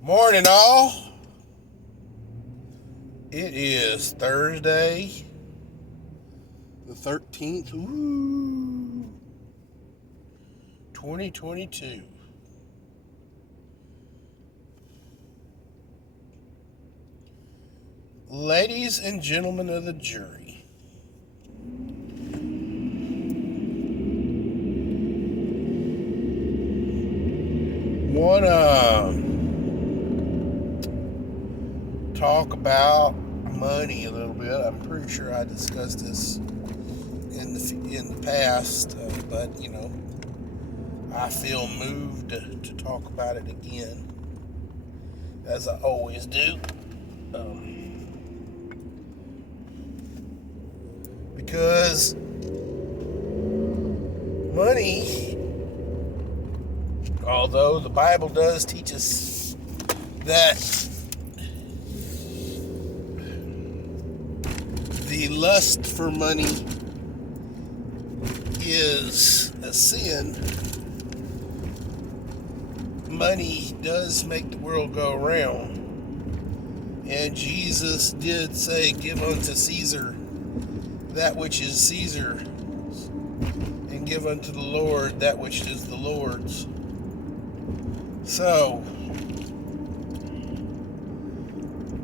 Morning, all. It is Thursday, the 13th, 2022. Ladies and gentlemen of the jury, want to talk about money a little bit. I'm pretty sure I discussed this in the past, but I feel moved to talk about it again, as I always do, because money, although the Bible does teach us that the lust for money is a sin, money does make the world go around. And Jesus did say, give unto Caesar that which is Caesar's, and give unto the Lord that which is the Lord's. So,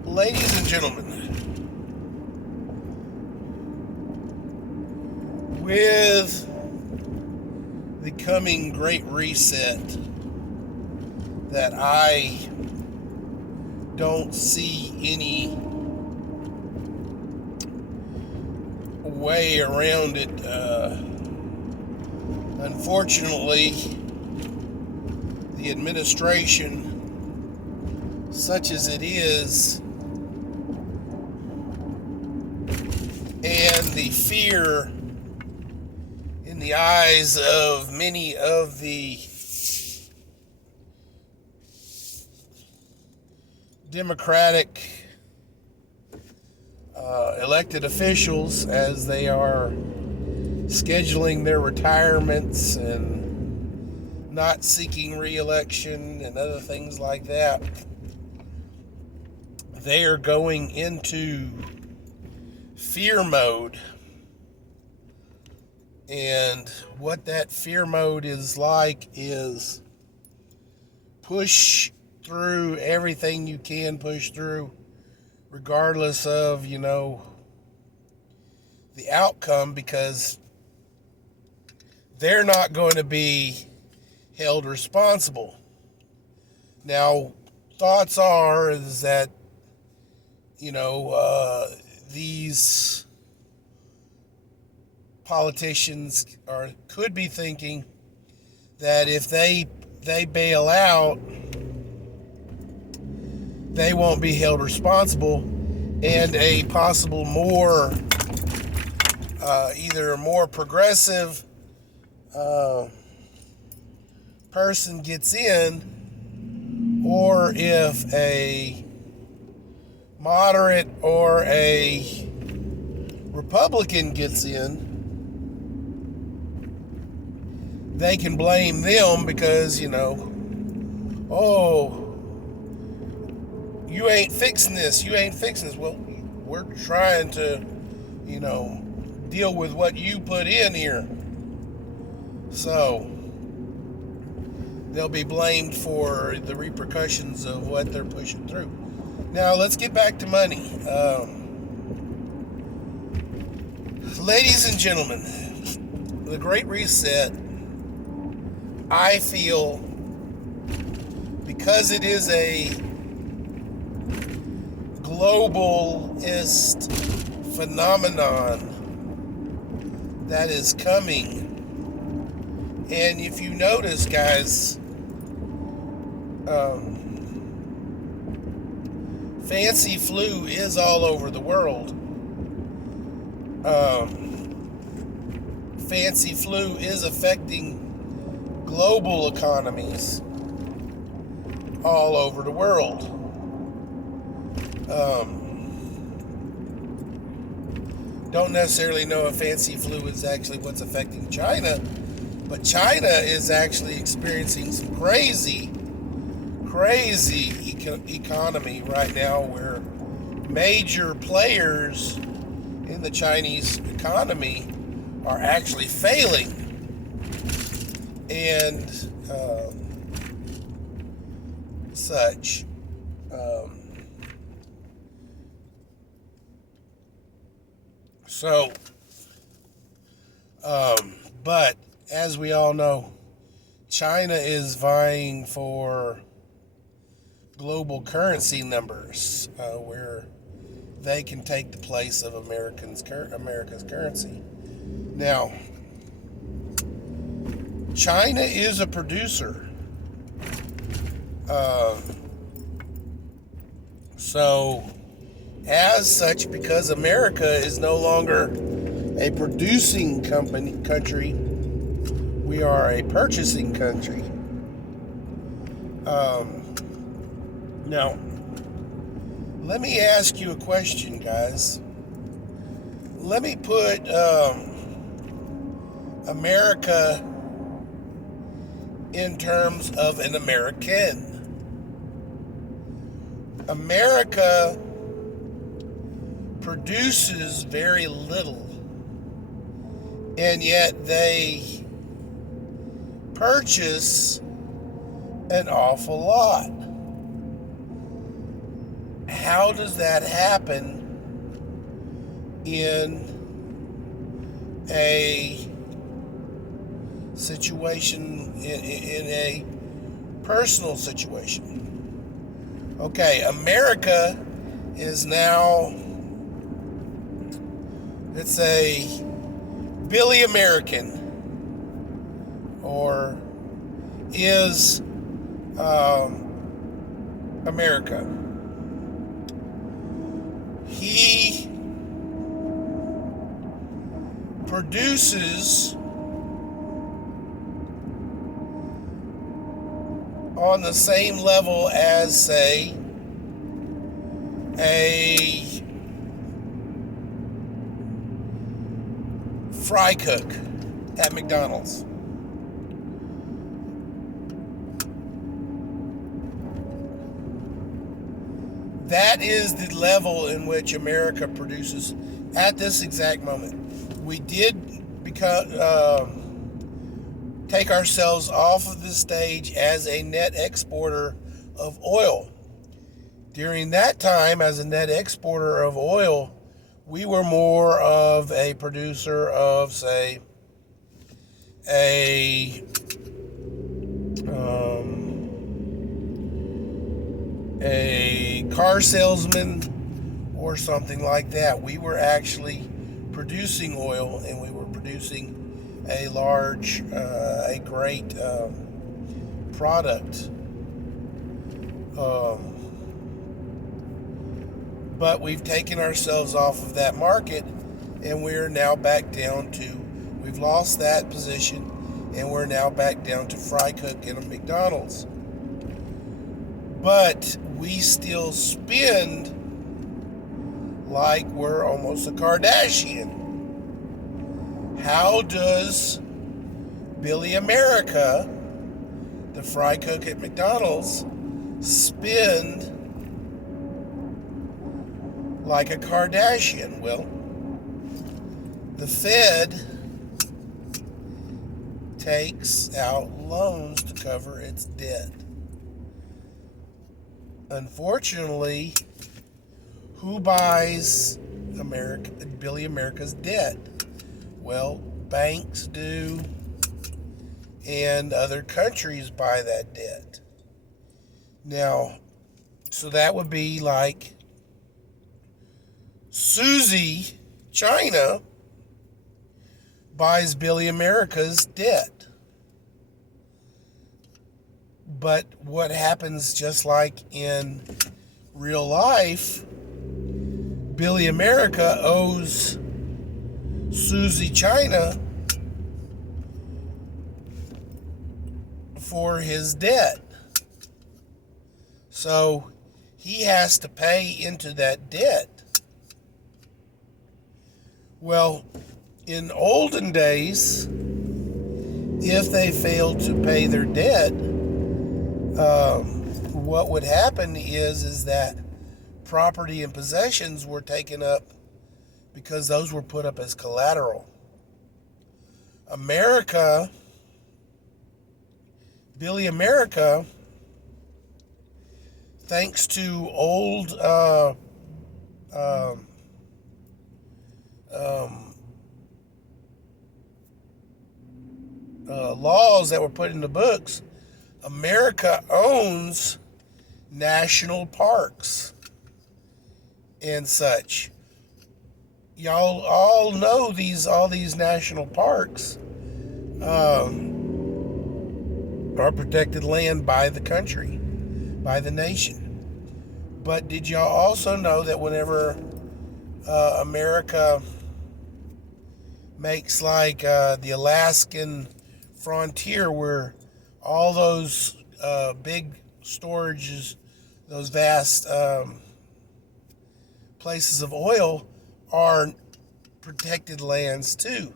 ladies and gentlemen, with the coming Great Reset that I don't see any way around it, unfortunately, the administration, such as it is, and the fear in the eyes of many of the Democratic elected officials, as they are scheduling their retirements and not seeking re-election and other things like that, they are going into fear mode. And what that fear mode is like is push through everything you can push through, regardless of, the outcome, because they're not going to be held responsible. Now, thoughts are is that, these politicians could be thinking that if they bail out, they won't be held responsible, and a possible either a more progressive person gets in, or if a moderate or a Republican gets in, they can blame them because, oh, you ain't fixing this. Well, we're trying to, deal with what you put in here. So, they'll be blamed for the repercussions of what they're pushing through. Now, let's get back to money. Ladies and gentlemen, the Great Reset, I feel, because it is a globalist phenomenon that is coming. And if you notice, guys, fancy flu is all over the world. Fancy flu is affecting global economies all over the world. Don't necessarily know if fancy flu is actually what's affecting China, but China is actually experiencing some crazy crazy economy right now where major players in the Chinese economy are actually failing. And such. So, but as we all know, China is vying for global currency numbers, where they can take the place of America's currency. Now, China is a producer. So, as such, because America is no longer a producing country, we are a purchasing country. Now, let me ask you a question, guys. Let me put America in terms of an American. America produces very little, and yet they purchase an awful lot. How does that happen in a situation, in a personal situation? Okay, America is now, let's say, Billy American, or is America. He produces on the same level as, say, a fry cook at McDonald's. That is the level in which America produces at this exact moment. We did take ourselves off of the stage as a net exporter of oil. During that time, as a net exporter of oil, we were more of a producer of, say, a car salesman or something like that. We were actually producing oil, and we were producing a great product. But we've taken ourselves off of that market, and we're now back down to, we've lost that position, and we're now back down to fry cook in a McDonald's. But we still spend like we're almost a Kardashian. How does Billy America, the fry cook at McDonald's, spend like a Kardashian? Well, the Fed takes out loans to cover its debt. Unfortunately, who buys Billy America's debt? Well, banks do, and other countries buy that debt. Now, so that would be like Suzy China buys Billy America's debt. But what happens, just like in real life, Billy America owes Suzy China for his debt. So he has to pay into that debt. Well, in olden days, if they failed to pay their debt, And what would happen is that property and possessions were taken up because those were put up as collateral. America, Billy America, thanks to old laws that were put in the books, America owns national parks and such. Y'all all know all these national parks are protected land by the country, by the nation. But did y'all also know that whenever America makes like the Alaskan frontier, where all those big storages, those vast places of oil are protected lands too.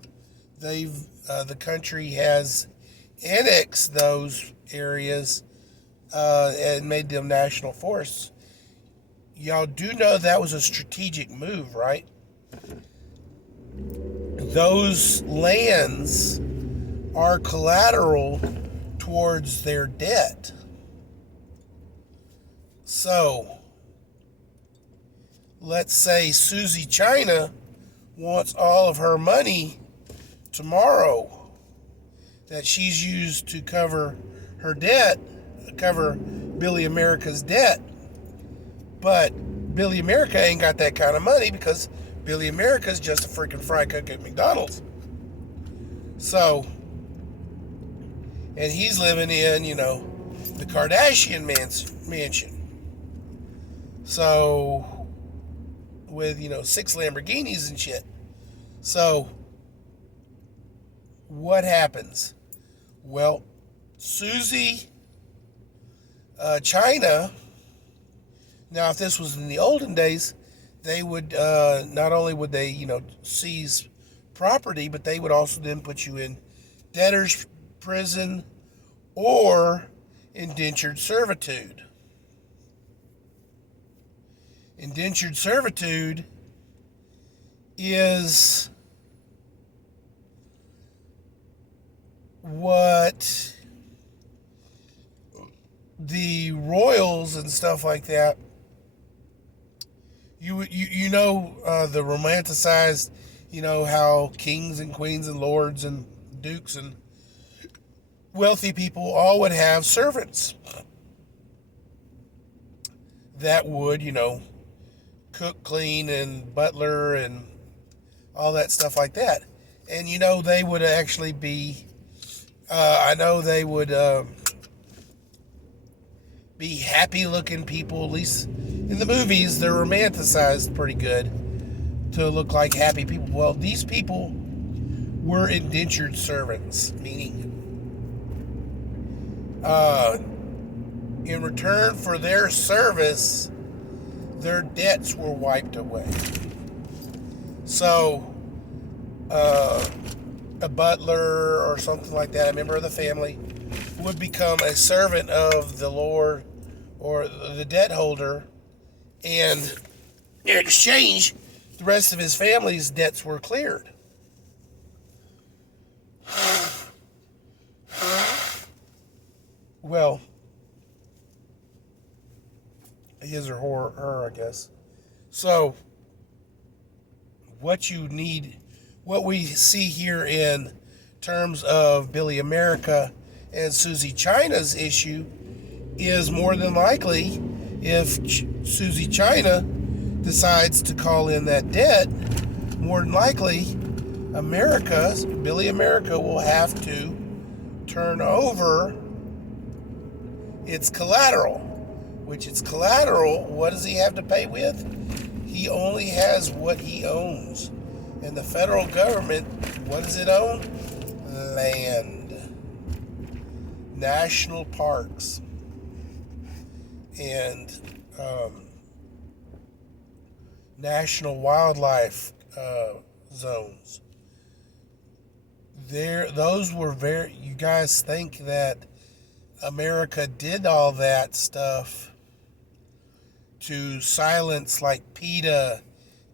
The country has annexed those areas and made them national forests. Y'all do know that was a strategic move, right? Those lands are collateral towards their debt. So, let's say Suzy China wants all of her money tomorrow that she's used to cover her debt, cover Billy America's debt. But Billy America ain't got that kind of money because Billy America's just a freaking fry cook at McDonald's. So, and he's living in, the Kardashian mansion. So, with, 6 Lamborghinis and shit. So, what happens? Well, Suzy China, now if this was in the olden days, they would, not only would they, seize property, but they would also then put you in debtor's prison or indentured servitude. Indentured servitude is what the royals and stuff like that, the romanticized, how kings and queens and lords and dukes and wealthy people all would have servants that would, cook, clean, and butler and all that stuff like that. And, they would actually be, I know they would be happy-looking people. At least in the movies, they're romanticized pretty good to look like happy people. Well, these people were indentured servants, meaning in return for their service, their debts were wiped away. So, a butler or something like that, a member of the family, would become a servant of the lord or the debt holder, and in exchange, the rest of his family's debts were cleared. Well, his or her, I guess. So, what we see here in terms of Billy America and Suzy China's issue is more than likely, if Suzy China decides to call in that debt, more than likely Billy America will have to turn over its collateral. Which its collateral, what does he have to pay with? He only has what he owns. And the federal government, what does it own? Land. National parks. And national wildlife zones. Those were you guys think that America did all that stuff to silence like PETA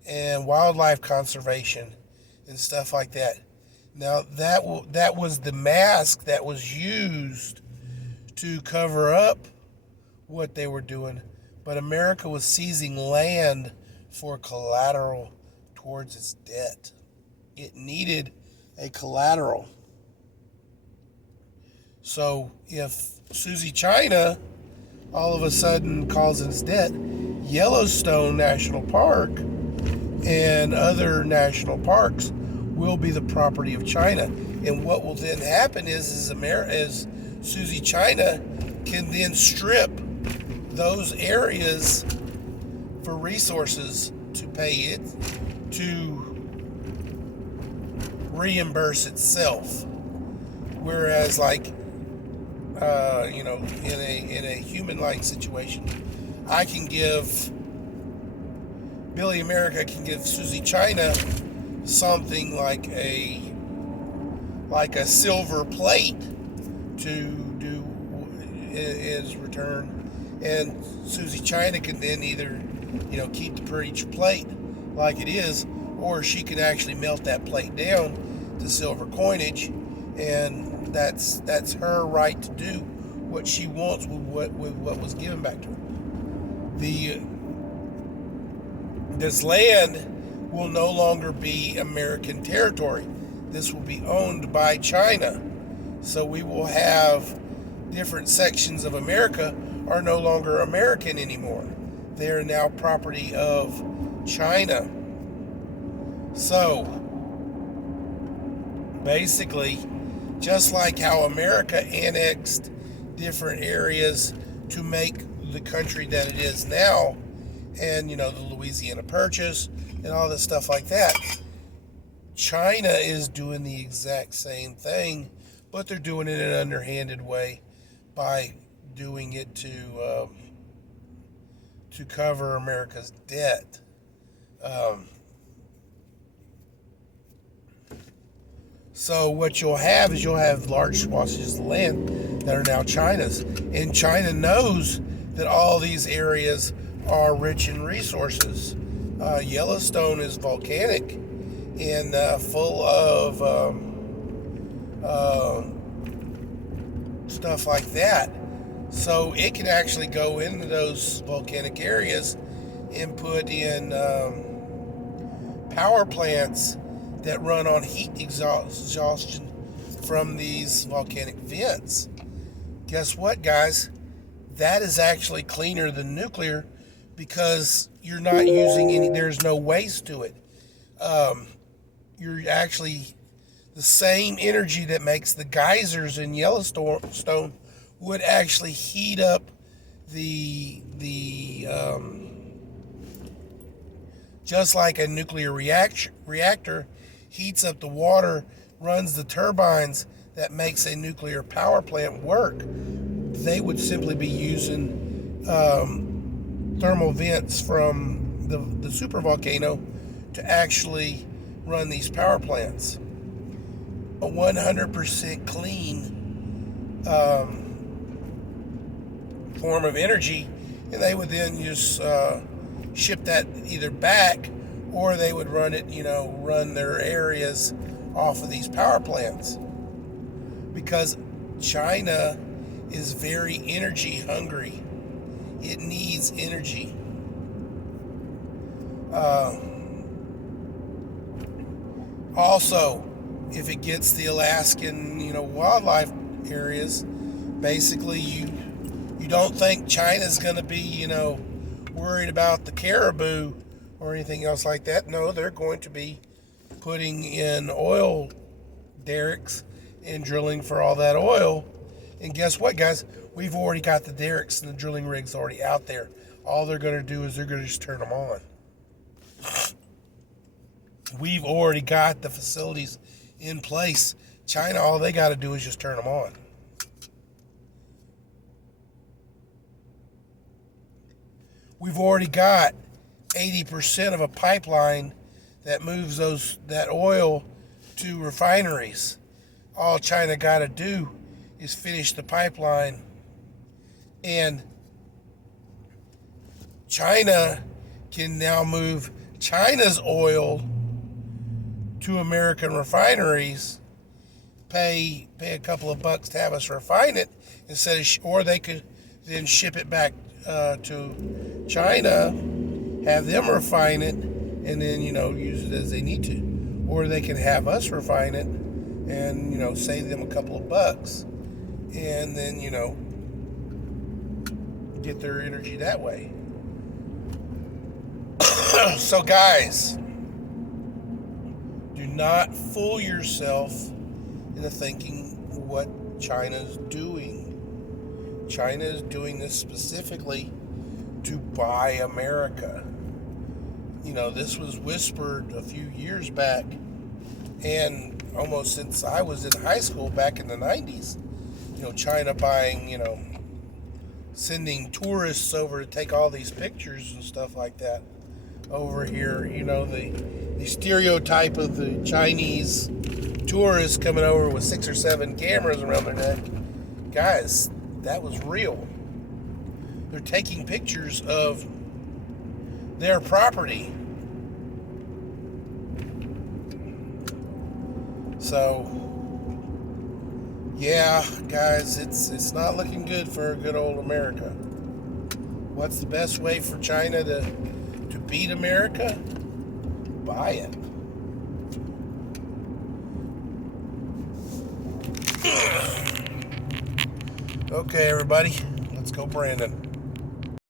and wildlife conservation and stuff like that. Now that was the mask that was used to cover up what they were doing, but America was seizing land for collateral towards its debt. It needed a collateral. So if Suzy China all of a sudden calls its debt, Yellowstone National Park and other national parks will be the property of China. And what will then happen is Suzy China can then strip those areas for resources to pay it to reimburse itself. Whereas, like, in a human-like situation, I can give Billy America can give Suzy China something like a silver plate to do his return, and Suzy China can then either keep the pretty plate like it is, or she can actually melt that plate down to silver coinage, and that's her right to do what she wants with what was given back to her. This land will no longer be American territory. This will be owned by China. So we will have different sections of America are no longer American anymore. They are now property of China. So basically, just like how America annexed different areas to make the country that it is now, and the Louisiana Purchase and all this stuff like that, China is doing the exact same thing, but they're doing it in an underhanded way by doing it to cover America's debt. So what you'll have is large swathes of land that are now China's. And China knows that all these areas are rich in resources. Yellowstone is volcanic and full of stuff like that. So it can actually go into those volcanic areas and put in power plants that run on heat exhaustion from these volcanic vents. Guess what, guys? That is actually cleaner than nuclear because you're not using there's no waste to it. You're actually, the same energy that makes the geysers in Yellowstone would actually heat up the just like a nuclear reactor heats up the water, runs the turbines that makes a nuclear power plant work. They would simply be using thermal vents from the supervolcano to actually run these power plants. A 100% clean form of energy, and they would then just ship that either back, or they would run their areas off of these power plants, because China is very energy hungry. It needs energy. Also, if it gets the Alaskan, wildlife areas, basically you don't think China's going to be, worried about the caribou or anything else like that. No, they're going to be putting in oil derricks and drilling for all that oil. And guess what, guys? We've already got the derricks and the drilling rigs already out there. All they're going to do is they're going to just turn them on. We've already got the facilities in place. China, all they got to do is just turn them on. We've already got 80% of a pipeline that moves that oil to refineries. All China got to do is finish the pipeline And China can now move China's oil to American refineries, pay a couple of bucks to have us refine it instead of, or they could then ship it back to China, have them refine it, and then use it as they need to, or they can have us refine it and save them a couple of bucks, and then get their energy that way. So guys, do not fool yourself into thinking what China's doing. China is doing this specifically to buy America. This was whispered a few years back, and almost since I was in high school back in the 90s. China buying, sending tourists over to take all these pictures and stuff like that over here. The stereotype of the Chinese tourists coming over with 6 or 7 cameras around their neck. Guys, that was real. They're taking pictures of their property. So, yeah, guys, it's not looking good for good old America. What's the best way for China to beat America? Buy it. Okay, everybody, let's go, Brandon.